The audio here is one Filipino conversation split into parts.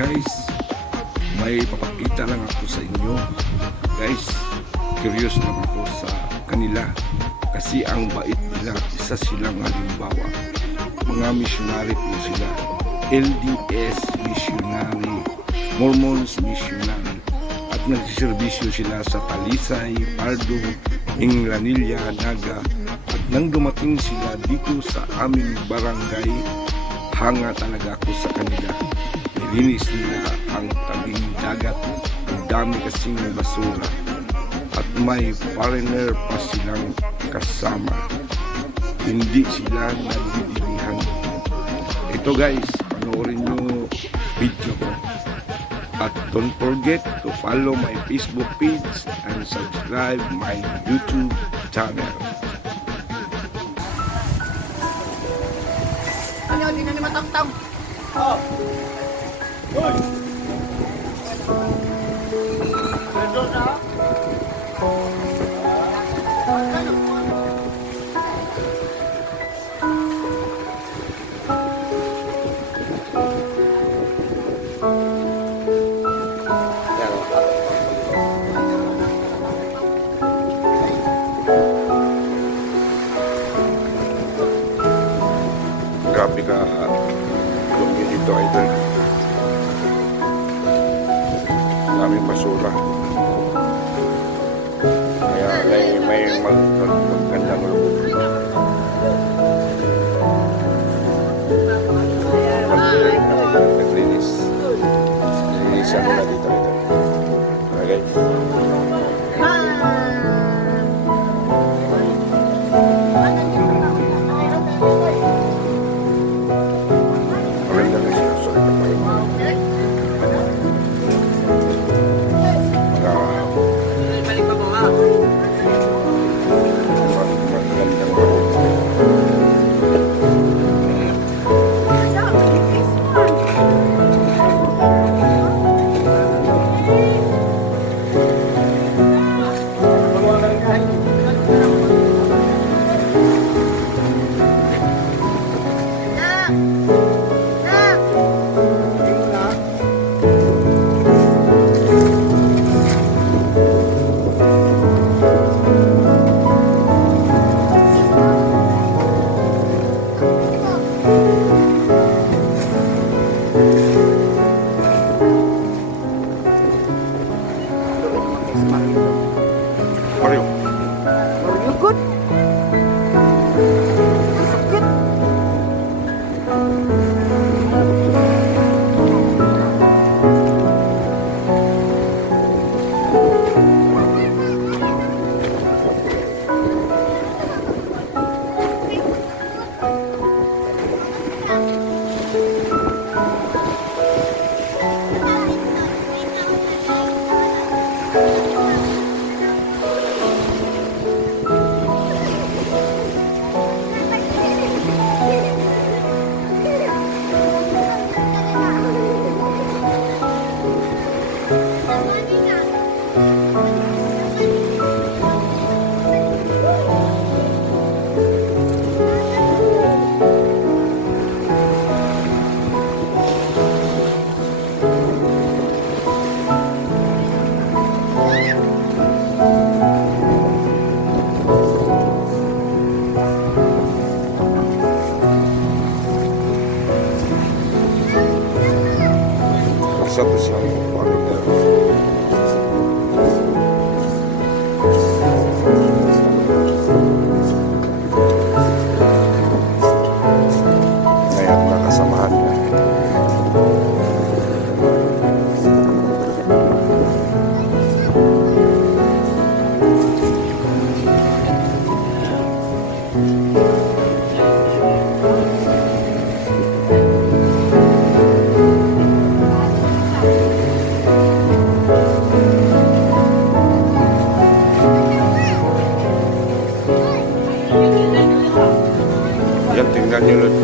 Guys, may papakita lang ako sa inyo. Guys, curious naman ako sa kanila kasi ang bait nila. Isa silang halimbawa, mga missionary po sila, LDS missionary, Mormons missionary, at nagsiservisyo sila sa Talisay, Pardo, Inglanilla, Naga. At nang dumating sila dito sa aming barangay, hanga talaga ako sa kanila. Nilinis nila ang tabing dagat. Ang dami kasing basura. At may foreigner pa silang kasama. Hindi sila nagdidilihan. Ito guys, panoorin nyo video ko. At don't forget to follow my Facebook page and subscribe my YouTube channel. Ano, di na ni matang-tang. Oh. Hoy. Perdon na. Grabe ka lumbi dito, idol. Daming basura. Kaya may magandang loob. Naglinis. Nilinisan mo na dito, idol. Okay. Mario. Mario good. Satu siang ngayon nakasamahan niya. Yan, tingnan nyo lang.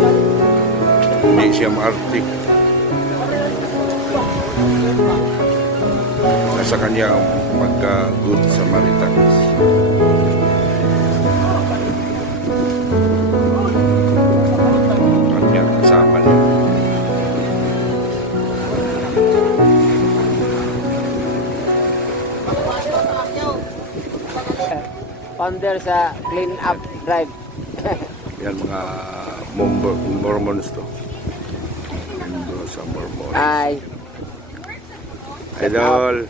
Hindi siya maarte. Nasa kanya ang pagka-good Samaritans. Kanya kasama niya. founder sa Clean Up Drive. Yan mga Mormons to. Membro sa Mormons. Ay, Idol.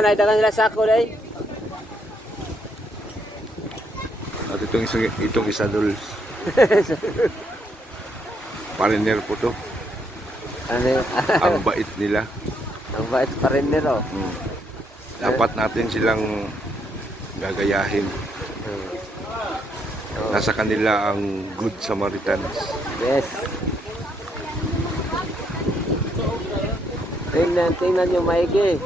naidagan nila sa ako day. At itong isa dols. Pariner po to. Ano, Ang bait nila. ang bait pa rin nila. Dapat natin silang gagayahin. Nasa kanila ang Good Samaritans. Yes. Tingnan nyo maigi.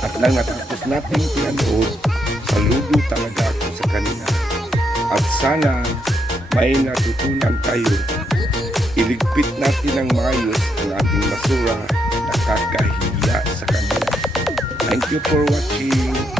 At nang natapos nating pinanood, saludo talaga ako sa kanila. At sana may natutunan tayo. Iligpit natin ng maayos ang ating basura na kakahiya sa kanila. Thank you for watching.